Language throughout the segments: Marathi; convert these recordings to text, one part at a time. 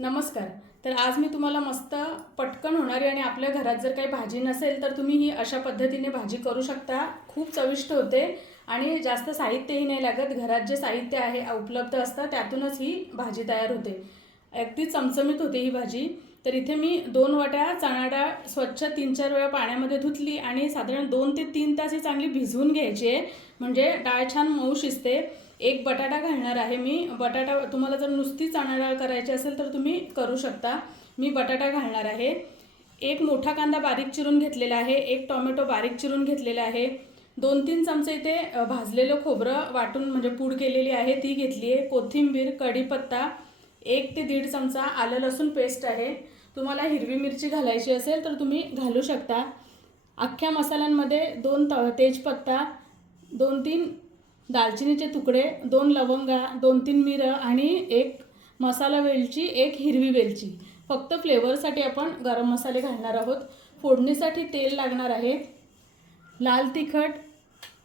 नमस्कार. तर आज मी तुम्हाला मस्त पटकन होणारी आणि आपल्या घरात जर काही भाजी नसेल तर तुम्ही ही अशा पद्धतीने भाजी करू शकता. खूप चविष्ट होते आणि जास्त साहित्यही नाही लागत. घरात जे साहित्य आहे उपलब्ध असतं त्यातूनच ही भाजी तयार होते. अगदी चमचमीत होते ही भाजी. तर इथे मी दोन वाट्या चणा डाळ स्वच्छ तीन चार वेळा पाण्यामध्ये धुतली आणि साधारण दोन ते तीन तास ही चांगली भिजवून घ्यायची आहे. म्हणजे डाळ छान मऊ शिजते. एक बटाटा घालणार आहे मी. बटाटा तुम्हाला जर नुसती चणा डाळ करायची असेल तर तुम्ही करू शकता. मी बटाटा घालणार आहे. एक मोठा कांदा बारीक चिरून घेतलेला आहे. एक टोमॅटो बारीक चिरून घेतलेला आहे. दोन तीन चमचे इथे भाजलेलं खोबरं वाटून म्हणजे पूड केलेली आहे. ती घेतली आहे. कोथिंबीर कढीपत्ता एक ते दीड चमचा आलं लसूण पेस्ट आहे. तुम्हाला हिरवी मिरची घालायची असेल तर तुम्ही घालू शकता. अख्ख्या मसाल्यांमध्ये दोन त तेजपत्ता दोन तीन दालचिनीचे तुकडे दोन लवंगा दोन तीन मिरं आणि एक मसाला वेलची एक हिरवी वेलची. फक्त फ्लेवरसाठी आपण गरम मसाले घालणार आहोत. फोडणीसाठी तेल लागणार आहे. लाल तिखट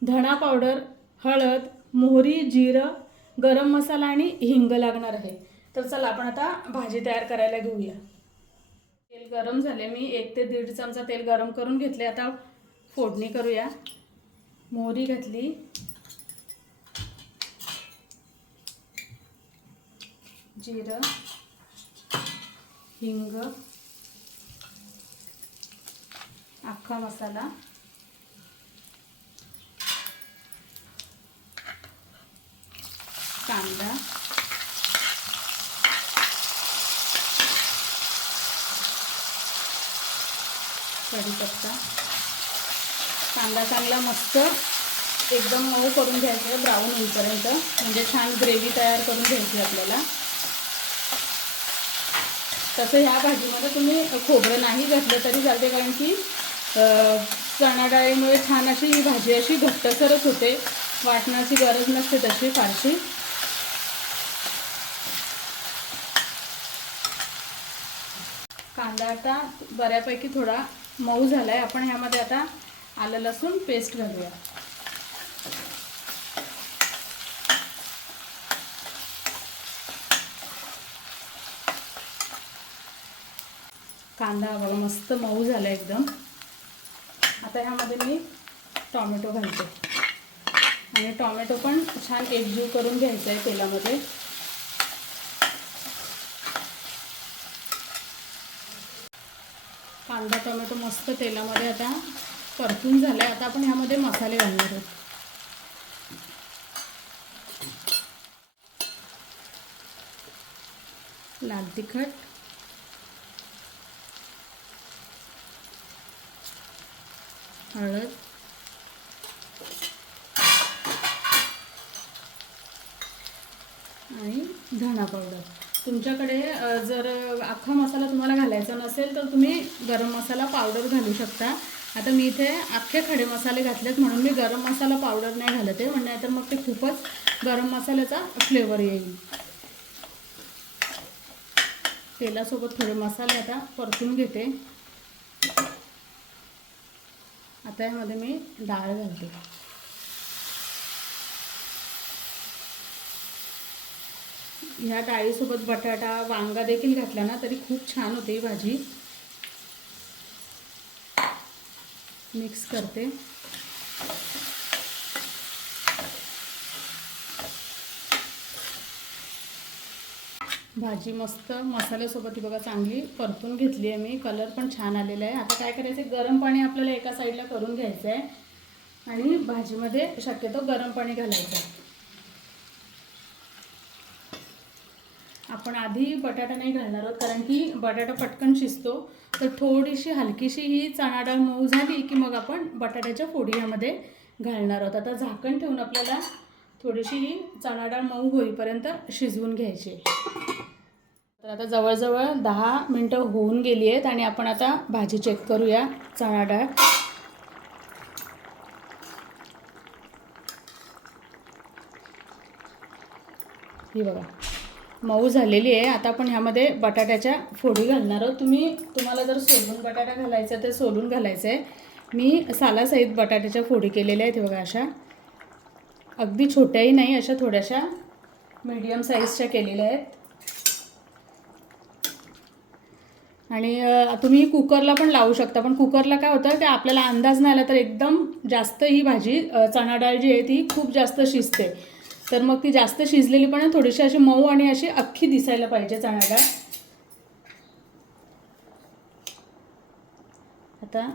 धणा पावडर हळद मोहरी जिरं गरम मसाला आणि हिंग लागणार आहे. तर चला आपण आता भाजी तयार करायला घेऊया. तेल गरम झाले मी एक ते दीड चमचा तेल गरम करून घेतले. आता फोडणी करूया. मोहरी घातली. जिरं. हिंग. अख्खा मसाला. कांदा. कढीपत्ता. कांदा चांगला मस्त एकदम मऊ करून घ्यायचं आहे ब्राऊन होईपर्यंत. म्हणजे छान ग्रेव्ही तयार करून घ्यायची आपल्याला. तसं ह्या भाजीमध्ये तुम्ही खोबरं नाही घातलं तरी चालते कारण की चणाडाळीमुळे चणा डाळीमुळे छान अशी ही भाजी अशी घट्टसरच होते. वाटण्याची गरज नसते तशी फारशी. कांदा आता बऱ्यापैकी थोडा मऊ झाला आहे आपण ह्यामध्ये आता आलं लसूण पेस्ट घालूया. कांदा बघा मस्त मऊ झाला एकदम. आता ह्यामध्ये मी टॉमॅटो घालते. आणि टॉमॅटो पण छान एकजीव करून घ्यायचा आहे तेलामध्ये. कांदा टोमॅटो मस्त तेलामध्ये आता परतून झाला आहे आता आपण ह्यामध्ये मसाले घालणार आहोत. लाल तिखट. हळद. आणि धणा पावडर. तुमच्याकडे जर अख्खा मसाला तुम्हाला घालायचा नसेल तर तुम्ही गरम मसाला पावडर घालू शकता. आता मी इथे अख्खे खडे मसाले घातलेत म्हणून मी गरम मसाला पावडर नाही घालत आहे. म्हणजे तर मग ते खूपच गरम मसाल्याचा फ्लेवर येईल. तेलासोबत थोडे मसाले आता परतून घेते. आता यामध्ये मी डाळ घालते. ह्या डाळीसोबत बटाटा वांगा देखील घातला ना तरी खूप छान होते ही भाजी. मिक्स करते. भाजी मस्त मसाल्यासोबत ही बघा चांगली परतून घेतली आहे मी. कलर पण छान आलेला आहे. आता काय करायचं आहे गरम पाणी आपल्याला एका साईडला करून घ्यायचं आहे आणि भाजीमध्ये शक्यतो गरम पाणी घालायचं आहे आपण आधी बटाटा नाही घालणार आहोत कारण की बटाटा पटकन शिजतो. तर थोडीशी हलकीशी ही चणा डाळ मऊ झाली की मग आपण बटाट्याच्या फोडी यामध्ये घालणार आहोत. आता झाकण ठेवून आपल्याला थोडीशी ही चणा डाळ मऊ होईपर्यंत शिजवून घ्यायची. तर आता जवळजवळ दहा मिनटं होऊन गेली आहेत आणि आपण आता भाजी चेक करूया चणा डाळ ही बघा. मऊ झालेली आहे. आता आपण ह्यामध्ये बटाट्याच्या फोडी घालणार आहोत. तुम्ही तुम्हाला जर सोलून बटाटा घालायचा तर सोलून घालायचं आहे. मी सालासहित बटाट्याच्या फोडी केलेल्या आहेत बघा अशा. अगदी छोट्याही नाही अशा थोड्याशा मीडियम साईजच्या केलेल्या आहेत. आणि तुम्ही कुकरला पण लावू शकता. पण कुकरला काय होतं की आपल्याला अंदाज नाही आला तर एकदम जास्त ही भाजी अ, चणा डाळ जी आहे ती खूप जास्त शिजते. तर मग ती जास्त शिजलेली पण आहे, थोडीशी अशी मऊ आणि अशी अख्खी दिसायला पाहिजे चणा आता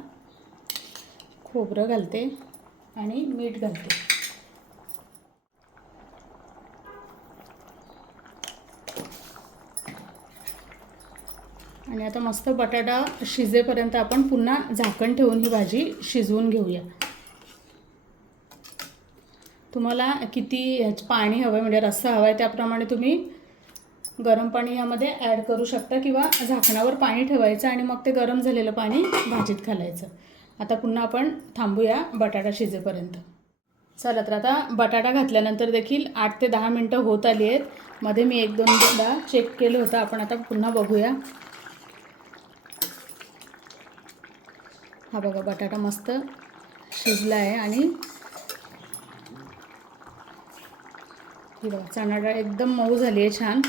खोबरं घालते आणि मीठ घालते. आणि आता मस्त बटाटा शिजेपर्यंत आपण पुन्हा झाकण ठेवून ही भाजी शिजवून घेऊया. तुम्हाला किती ह्याच पाणी हवं आहे म्हणजे रस्सा हवा आहे त्याप्रमाणे तुम्ही गरम पाणी यामध्ये ॲड करू शकता किंवा झाकणावर पाणी ठेवायचं आणि मग ते गरम झालेलं पाणी भाजीत घालायचं. आता पुन्हा आपण थांबूया बटाटा शिजेपर्यंत. चला तर आता बटाटा घातल्यानंतर देखील आठ ते दहा मिनटं होत आली आहेत. मध्ये मी एक दोनदा चेक केलं होतं. आपण आता पुन्हा बघूया. हा बघा बटाटा मस्त शिजला आहे आणि बघा चणा डाळ एकदम मऊ झाली आहे छान.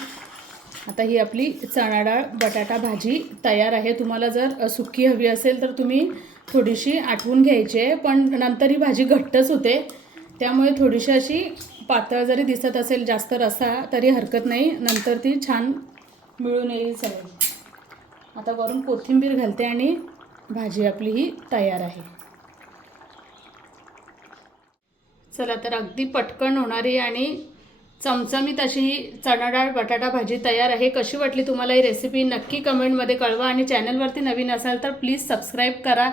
आता ही आपली चणा डाळ बटाटा भाजी तयार आहे. तुम्हाला जर सुक्की सुकी हवी असेल तर तुम्ही थोडीशी आठवून घ्यायची आहे पण नंतर ही भाजी घट्टच होते. त्यामुळे थोडीशी अशी पातळ जरी दिसत असेल जास्त रसा तरी हरकत नाही. नंतर ती छान मिळून येईल चालेल आता वरून कोथिंबीर घालते आणि भाजी आपली ही तयार आहे. चला तर अगदी पटकन होणारी आणि चमचमीत अशी ही चणा बटाटा भाजी तयार आहे. कशी वाटली तुम्हाला ही रेसिपी नक्की कमेंटमध्ये कळवा आणि चॅनलवरती नवीन असाल तर प्लीज सबस्क्राईब करा.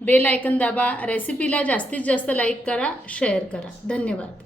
बेल आयकन दाबा. रेसिपीला जास्तीत जास्त लाईक करा शेअर करा. धन्यवाद.